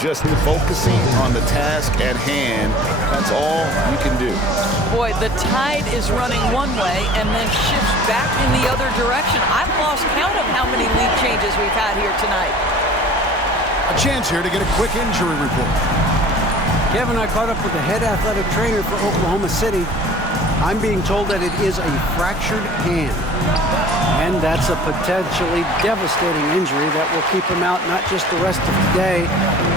just focusing on the task at hand. That's all you can do. Boy, the tide is running one way and then shifts back in the other direction. I've lost count of how many lead changes we've had here tonight. A chance here to get a quick injury report. Kevin, I caught up with the head athletic trainer for Oklahoma City. I'm being told that it is a fractured hand. And that's a potentially devastating injury that will keep him out not just the rest of the day,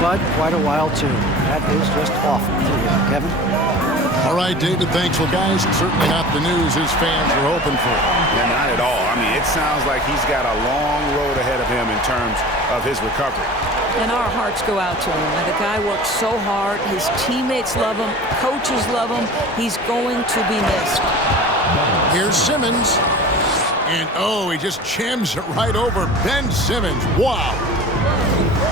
but quite a while too. That is just awful to hear. Kevin? All right, David, thanks. Well, guys, certainly not the news his fans were hoping for. Yeah, not at all. I mean, it sounds like he's got a long road ahead of him in terms of his recovery. And our hearts go out to him. The guy worked so hard. His teammates love him. Coaches love him. He's going to be missed. Here's Simmons. And, oh, he just jams it right over Ben Simmons. Wow.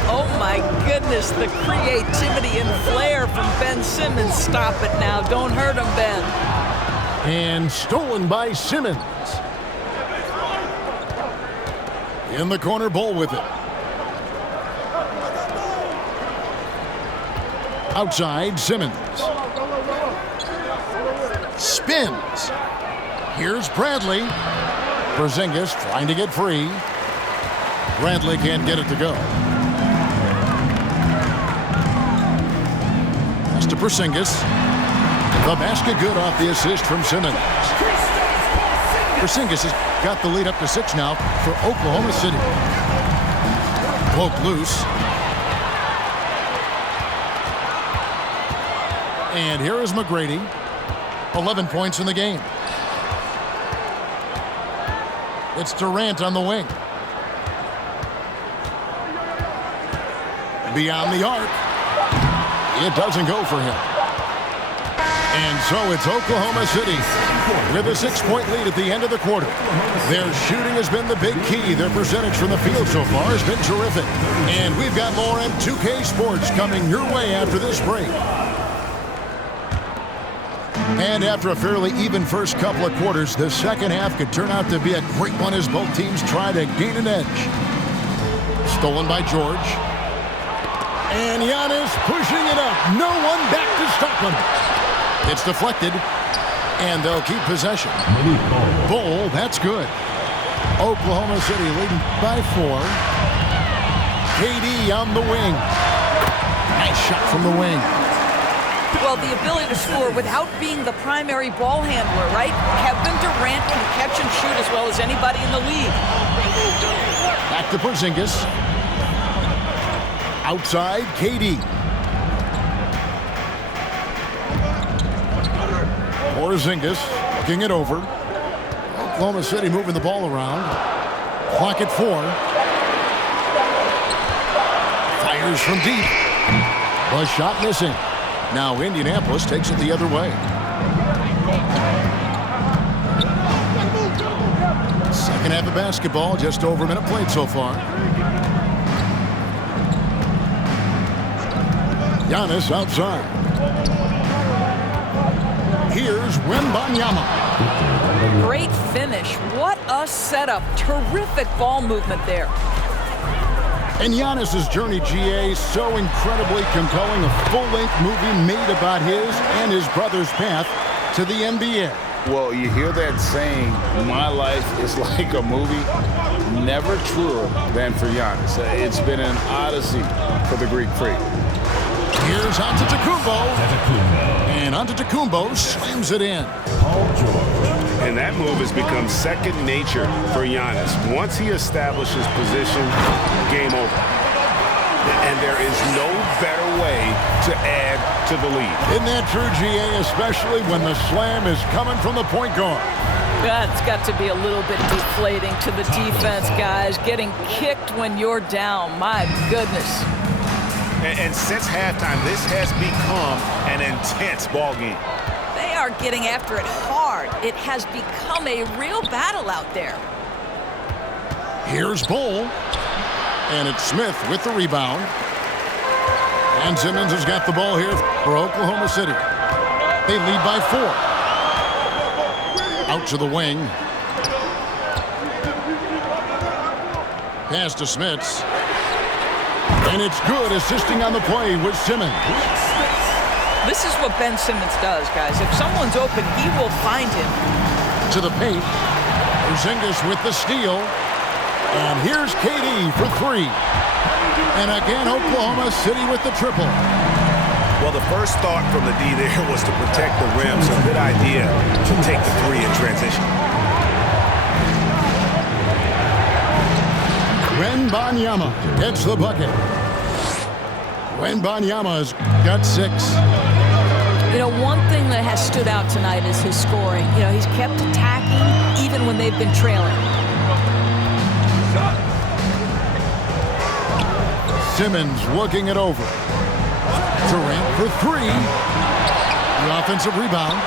Oh, my goodness. The creativity and flair from Ben Simmons. Stop it now. Don't hurt him, Ben. And stolen by Simmons. In the corner, Bull with it. Outside, Simmons. Spins. Here's Bradley. Porzingis trying to get free. Bradley can't get it to go. Pass to Porzingis. The basket good off the assist from Simmons. Porzingis has got the lead up to 6 now for Oklahoma City. Broke loose. And here is McGrady. 11 points in the game. It's Durant on the wing. Beyond the arc. It doesn't go for him. And so it's Oklahoma City with a 6-point lead at the end of the quarter. Their shooting has been the big key. Their percentage from the field so far has been terrific. And we've got more M2K Sports coming your way after this break. And after a fairly even first couple of quarters, the second half could turn out to be a great one as both teams try to gain an edge. Stolen by George. And Giannis pushing it up. No one back to stop him. It's deflected. And they'll keep possession. Bull, that's good. Oklahoma City leading by 4. KD on the wing. Nice shot from the wing. Well, the ability to score without being the primary ball handler, right? Kevin Durant can catch and shoot as well as anybody in the league. Back to Porzingis. Outside, KD. Porzingis looking it over. Oklahoma City moving the ball around. Clock at 4. Fires from deep. The shot missing. Now Indianapolis takes it the other way. Second half of basketball, just over a minute played so far. Giannis outside. Here's Wembanyama. Great finish. What a setup. Terrific ball movement there. And Giannis's journey, GA, so incredibly compelling. A full-length movie made about his and his brother's path to the NBA. Well, you hear that saying, my life is like a movie. Never truer than for Giannis. It's been an odyssey for the Greek freak. Here's Antetokounmpo. And Antetokounmpo slams it in. And that move has become second nature for Giannis. Once he establishes position, game over. And there is no better way to add to the lead. Isn't that true, GA, especially when the slam is coming from the point guard? That's got to be a little bit deflating to the defense, guys. Getting kicked when you're down. My goodness. And since halftime, this has become an intense ball game. They are getting after it hard. It has become a real battle out there. Here's Bull. And it's Smith with the rebound. And Simmons has got the ball here for Oklahoma City. They lead by 4. Out to the wing. Pass to Smits. And it's good, assisting on the play with Simmons. This is what Ben Simmons does, guys. If someone's open, he will find him. To the paint. Porzingis with the steal. And here's KD for three. And again, Oklahoma City with the triple. Well, the first thought from the D there was to protect the rim, so good idea to take the three in transition. Wembanyama gets the bucket. Wembanyama's got 6. You know, one thing that has stood out tonight is his scoring. You know, he's kept attacking even when they've been trailing. Simmons looking it over. Durant for 3. The offensive rebound.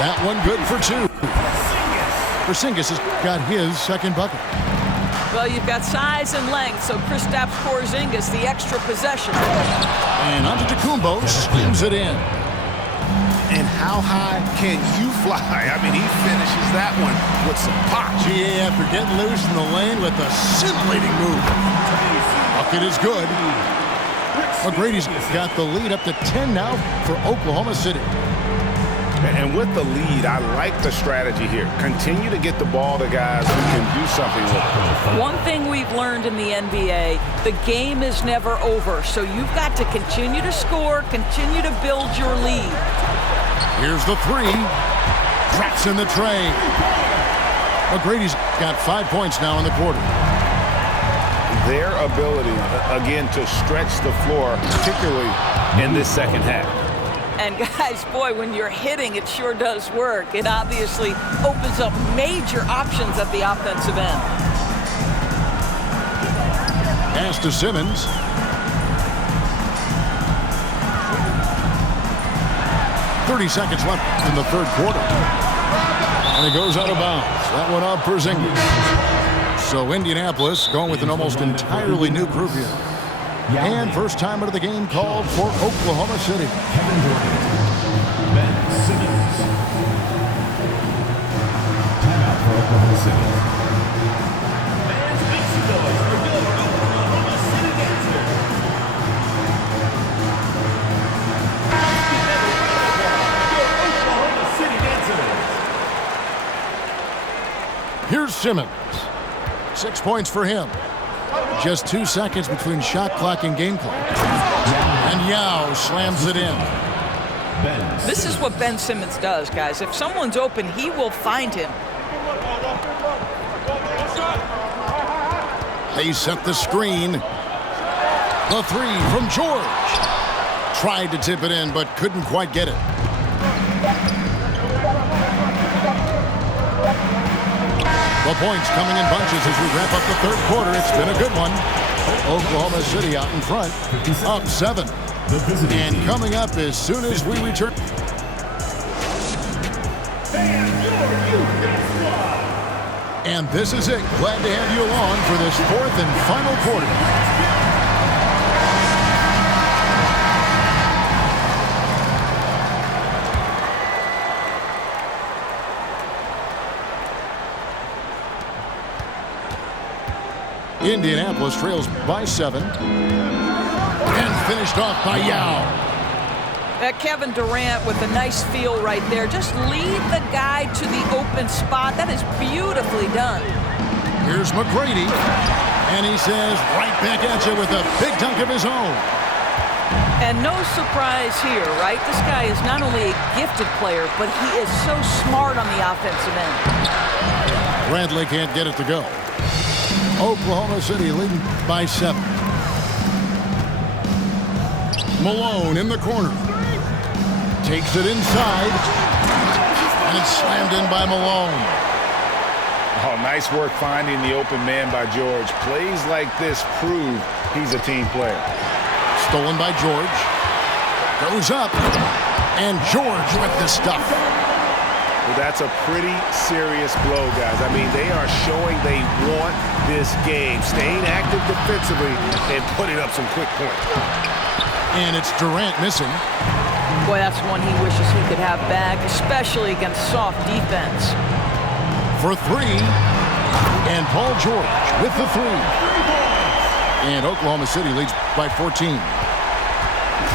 That one good for 2. Porzingis has got his second bucket. Well, you've got size and length, so Kristaps Porzingis, the extra possession. And Antetokounmpo schemes it in. And how high can you fly? I mean, he finishes that one with some pop. GA after getting loose in the lane with a scintillating move. Bucket is good. McGrady's got the lead up to 10 now for Oklahoma City. And with the lead, I like the strategy here. Continue to get the ball to guys who can do something with it. One thing we've learned in the NBA, the game is never over. So you've got to continue to score, continue to build your lead. Here's the 3. Drops in the tray. McGrady's got 5 points now in the quarter. Their ability, again, to stretch the floor, particularly in this second half. And guys, boy, when you're hitting, it sure does work. It obviously opens up major options at the offensive end. Pass to Simmons. .30 seconds left in the third quarter. And it goes out of bounds. That one off Porzingis. So Indianapolis going with an almost entirely new group here. And first time out of the game called for Oklahoma City. Kevin Durant, Ben Simmons. Timeout for Oklahoma City. Fans, make some noise for your Oklahoma City Dancers. Your Oklahoma City Dancers. Here's Simmons. 6 points for him. Just 2 seconds between shot clock and game clock. And Yao slams it in. This is what Ben Simmons does, guys. If someone's open, he will find him. They set the screen. The 3 from George. Tried to tip it in, but couldn't quite get it. The points coming in bunches as we wrap up the third quarter. It's been a good one. Oklahoma City out in front, up 7. And coming up as soon as we return. And this is it. Glad to have you along for this fourth and final quarter. Indianapolis trails by 7. And finished off by Yao. Kevin Durant with a nice feel right there. Just lead the guy to the open spot. That is beautifully done. Here's McGrady. And he says right back at you with a big dunk of his own. And no surprise here, right? This guy is not only a gifted player, but he is so smart on the offensive end. Bradley can't get it to go. Oklahoma City leading by 7. Malone in the corner. Takes it inside. And it's slammed in by Malone. Oh, nice work finding the open man by George. Plays like this prove he's a team player. Stolen by George. Goes up. And George with the stuff. Well, that's a pretty serious blow, guys. I mean, they are showing they want this game, staying active defensively and putting up some quick points. And it's Durant missing. Boy, that's one he wishes he could have back, especially against soft defense. For 3. And Paul George with the 3. And Oklahoma City leads by 14.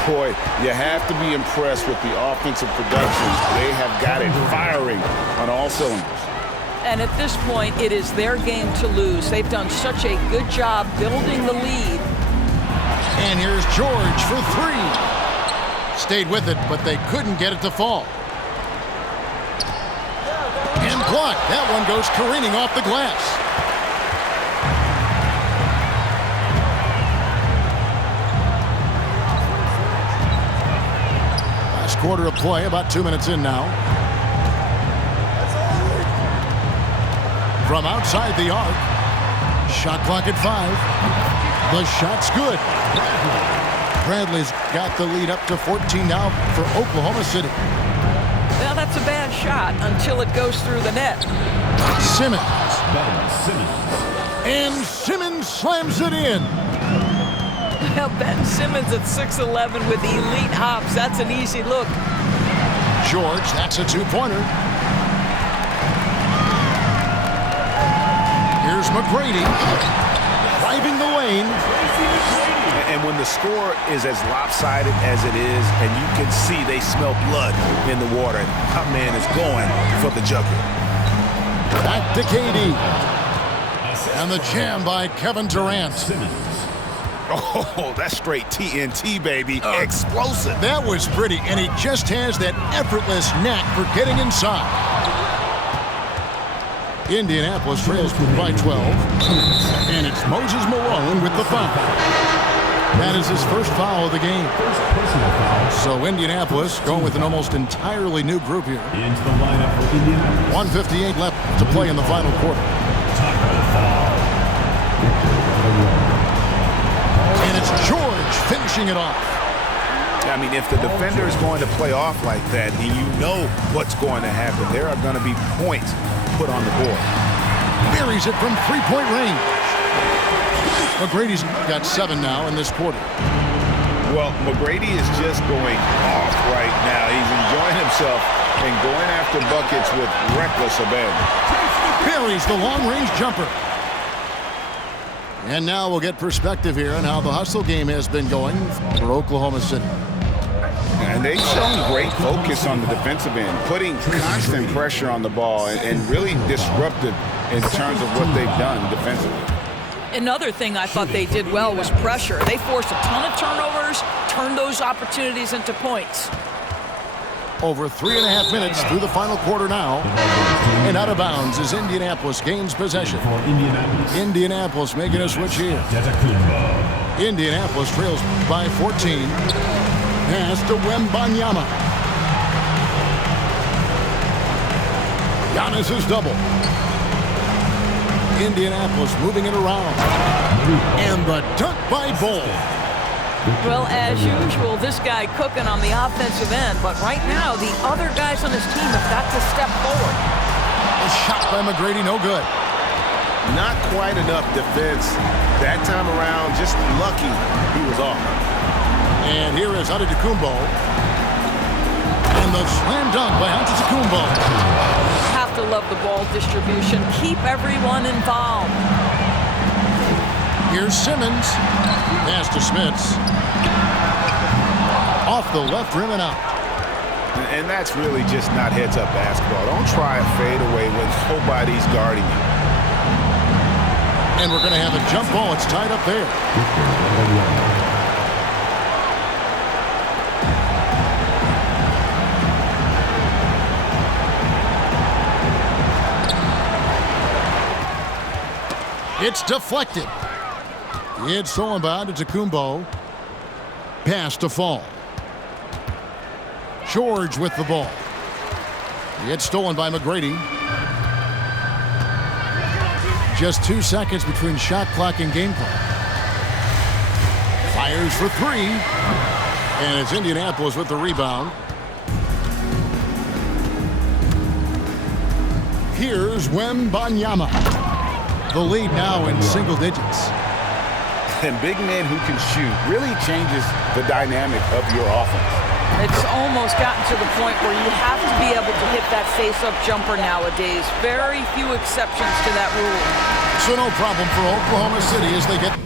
Boy, you have to be impressed with the offensive production. They have got it firing on all cylinders. And at this point, it is their game to lose. They've done such a good job building the lead. And here's George for three. Stayed with it, but they couldn't get it to fall. And blocked. That one goes careening off the glass. Last quarter of play, about 2 minutes in now. From outside the arc. Shot clock at 5. The shot's good. Bradley's got the lead up to 14 now for Oklahoma City. Well, that's a bad shot until it goes through the net. Simmons. Ben Simmons. And Simmons slams it in. Well, Ben Simmons at 6'11" with elite hops. That's an easy look. George, that's a two-pointer. Here's McGrady. Driving the lane. And when the score is as lopsided as it is, and you can see they smell blood in the water, our man is going for the jugular. Back to KD. And the jam by Kevin Durant. Oh, that's straight TNT, baby. Explosive. That was pretty, and he just has that effortless knack for getting inside. Indianapolis trails by 12. And it's Moses Malone with the foul. That is his first foul of the game. So Indianapolis going with an almost entirely new group here. Into the lineup for Indianapolis. 1:58 left to play in the final quarter. And it's George finishing it off. I mean, if the defender is going to play off like that, and you know what's going to happen, there are going to be points put on the board. Buries it from three-point range. McGrady's got 7 now in this quarter. Well, McGrady is just going off right now. He's enjoying himself and going after buckets with reckless abandon. Buries the long-range jumper. And now we'll get perspective here on how the hustle game has been going for Oklahoma City. And they've shown great focus on the defensive end, putting constant pressure on the ball and really disruptive in terms of what they've done defensively. Another thing I thought they did well was pressure. They forced a ton of turnovers, turned those opportunities into points. Over 3.5 minutes through the final quarter now. And out of bounds as Indianapolis gains possession. For Indianapolis. Indianapolis making a switch here. Antetokounmpo. Indianapolis trails by 14. Pass to Wembanyama. Giannis is double. Indianapolis moving it around. And the dunk by Ball. Well, as usual, this guy cooking on the offensive end, but right now the other guys on his team have got to step forward. A shot by McGrady, no good. Not quite enough defense that time around. Just lucky he was off. And here is Antetokounmpo. And the slam dunk by Antetokounmpo. Have to love the ball distribution. Keep everyone involved. Here's Simmons. Pass to Smits. Off the left rim and out. And that's really just not heads-up basketball. Don't try a fadeaway when nobody's guarding you. And we're going to have a jump ball. It's tied up there. It's deflected. It's stolen by Antetokounmpo. Pass to Fall. George with the ball. It's stolen by McGrady. Just 2 seconds between shot clock and game clock. Fires for 3. And it's Indianapolis with the rebound. Here's Wembanyama. The lead now in single digits. And big men who can shoot really changes the dynamic of your offense. It's almost gotten to the point where you have to be able to hit that face-up jumper nowadays. Very few exceptions to that rule. So no problem for Oklahoma City as they get